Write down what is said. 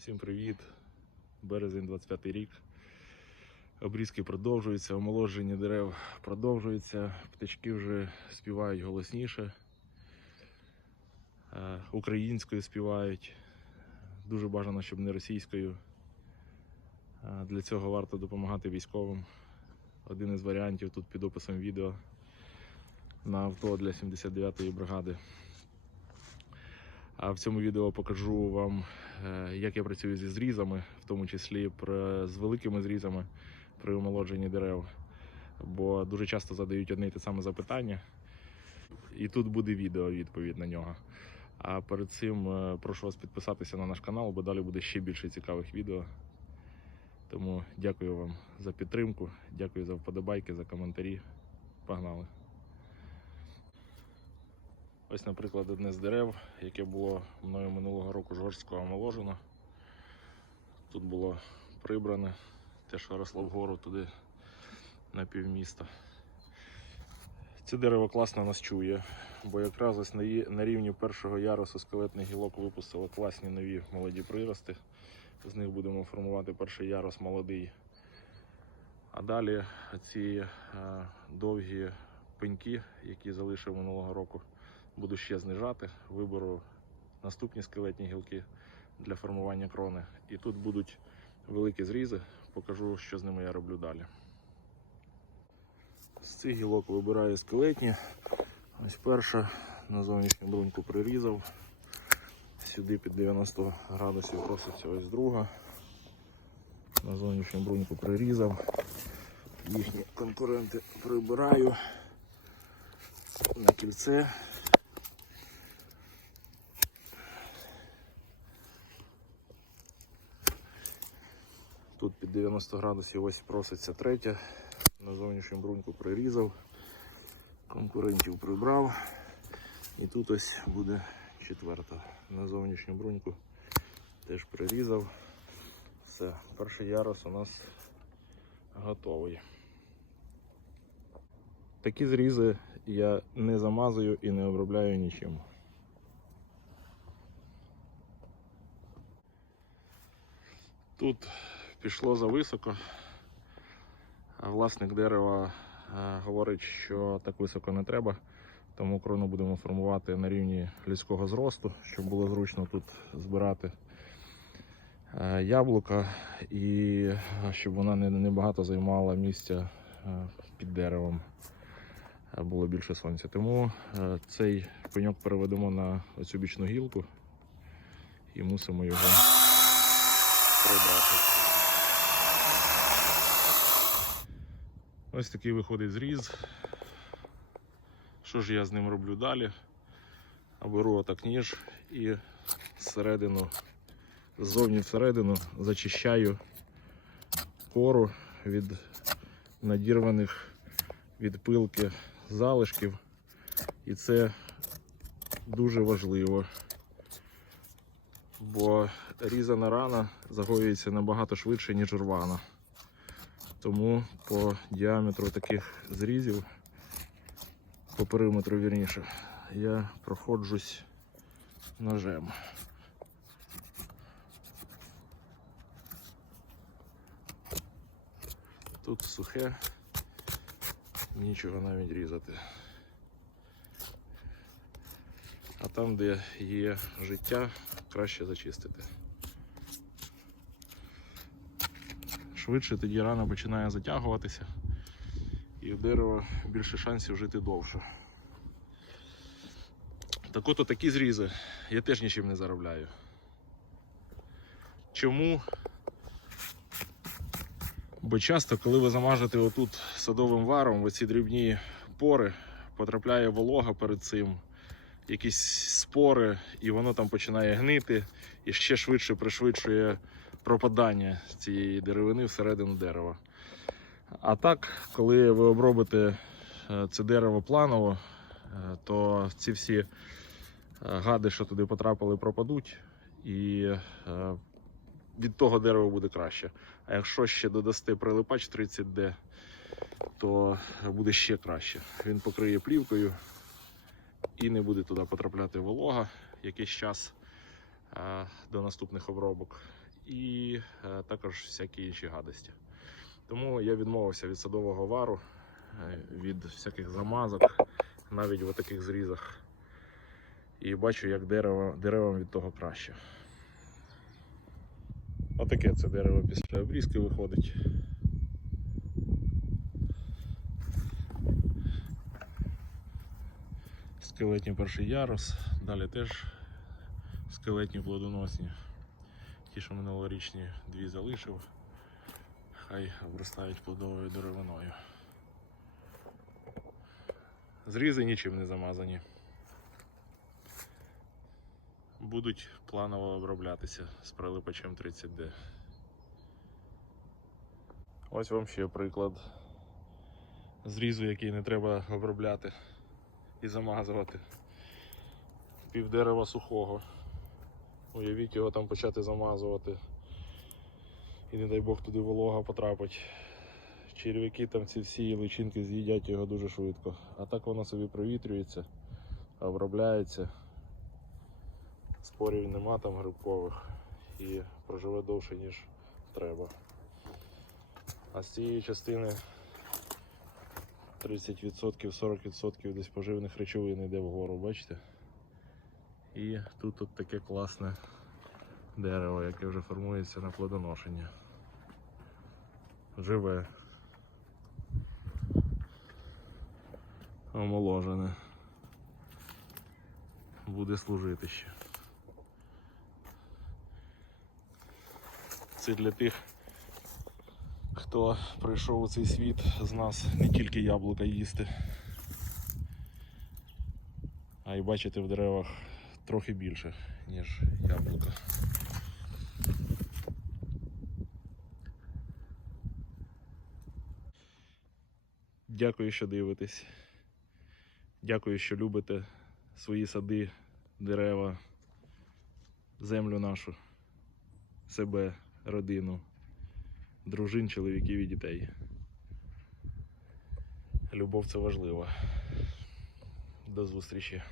Всім привіт! Березень 25 рік. Обрізки продовжуються, омоложення дерев продовжується, птички вже співають голосніше, Е, українською співають. Дуже бажано, щоб не російською. Е, Для цього варто допомагати військовим. Один із варіантів тут під описом відео на авто для 79-ї бригади. А в цьому відео покажу вам, е, як я працюю зі зрізами, в тому числі з великими зрізами при омолодженні дерев. Бо дуже часто задають одне і те саме запитання. І тут буде відео відповідь на нього. А перед цим е, прошу вас підписатися на наш канал, бо далі буде ще більше цікавих відео. Тому дякую вам за підтримку, дякую за вподобайки, за коментарі. Погнали! Ось, наприклад, одне з дерев, яке було мною минулого року жорстко омоложено. Тут було прибране, те, що росло вгору туди на півміста. Це дерево класно нас чує, бо якраз ось на рівні першого ярусу скелетних гілок випустило класні нові молоді прирости. З них будемо формувати перший ярус молодий. А далі ці е, довгі пеньки, які залишив минулого року, буду ще знижати. Виберу наступні скелетні гілки для формування крони. І тут будуть великі зрізи. Покажу, що з ними я роблю далі. З цих гілок вибираю скелетні. Ось перша на зовнішню бруньку прирізав. Сюди під 90 градусів проситься ось друга. На зовнішню бруньку прирізав. Їхні конкуренти прибираю на кільце. Тут під 90 градусів ось проситься третя. На зовнішню бруньку прирізав, конкурентів прибрав. І тут ось буде четверта. На зовнішню бруньку теж прирізав. Все, перший ярус у нас готовий. Такі зрізи я не замазую і не обробляю нічим. Тут пішло за високо, власник дерева е, говорить, що так високо не треба, тому крону будемо формувати на рівні людського зросту, щоб було зручно тут збирати е, яблука і е, щоб вона не, багато займала місця під деревом, було більше сонця. Тому цей пеньок переведемо на оцю бічну гілку і мусимо його прибрати. Ось такий виходить зріз. Що ж я з ним роблю далі? А отак ніж і всередину, ззовні всередину зачищаю кору від надірваних від пилки залишків. І це дуже важливо, бо різана рана загоюється набагато швидше, ніж рвана. Тому по діаметру таких зрізів, по периметру вірніше, я проходжусь ножем. Тут сухе, нічого навіть різати. А там, де є життя, краще зачистити. Швидше тоді рана починає затягуватися, і у дерева більше шансів жити довше. Так от такі зрізи я теж нічим не заробляю. Чому? Бо часто, коли ви замажете отут садовим варом, оці дрібні пори, потрапляє волога перед цим, якісь спори, і воно там починає гнити і ще швидше пришвидшує пропадання цієї деревини всередину дерева. А так, коли ви обробите е, це дерево планово, е, то ці всі е, гади, що туди потрапили, пропадуть, і від того дерева буде краще. А якщо ще додасте прилипач 30D, то буде ще краще. Він покриє плівкою і не буде туди потрапляти волога якийсь час е, до наступних обробок. і е, також всякі інші гадості. Тому я відмовився від садового вару, е, від всяких замазок, навіть в таких зрізах. І бачу, як дерево, деревам від того краще. Отаке це дерево після обрізки виходить. Скелетні перший ярус, далі теж скелетні плодоносні. Ті, що минулорічні дві залишив, хай обростають плодовою деревиною. Зрізи нічим не замазані. Будуть планово оброблятися з прилипачем 30D. Ось вам ще приклад зрізу, який не треба обробляти і замазувати. Пів дерева сухого. Уявіть його там почати замазувати. І не дай Бог туди волога потрапить. Черв'яки там ці всі личинки з'їдять його дуже швидко. А так воно собі провітрюється, обробляється. Спорів нема там грибкових і проживе довше, ніж треба. А з цієї частини 30%, 40% десь поживних речовин йде вгору, бачите? І тут от таке класне дерево, яке вже формується на плодоношення. Живе. Омоложене. Буде служити ще. Це для тих, хто прийшов у цей світ з нас не тільки яблука їсти, а й бачити в деревах трохи більше, ніж яблука. Дякую, що дивитесь. Дякую, що любите свої сади, дерева, землю нашу, себе, родину, дружин, чоловіків і дітей. Любов це важливо. До зустрічі.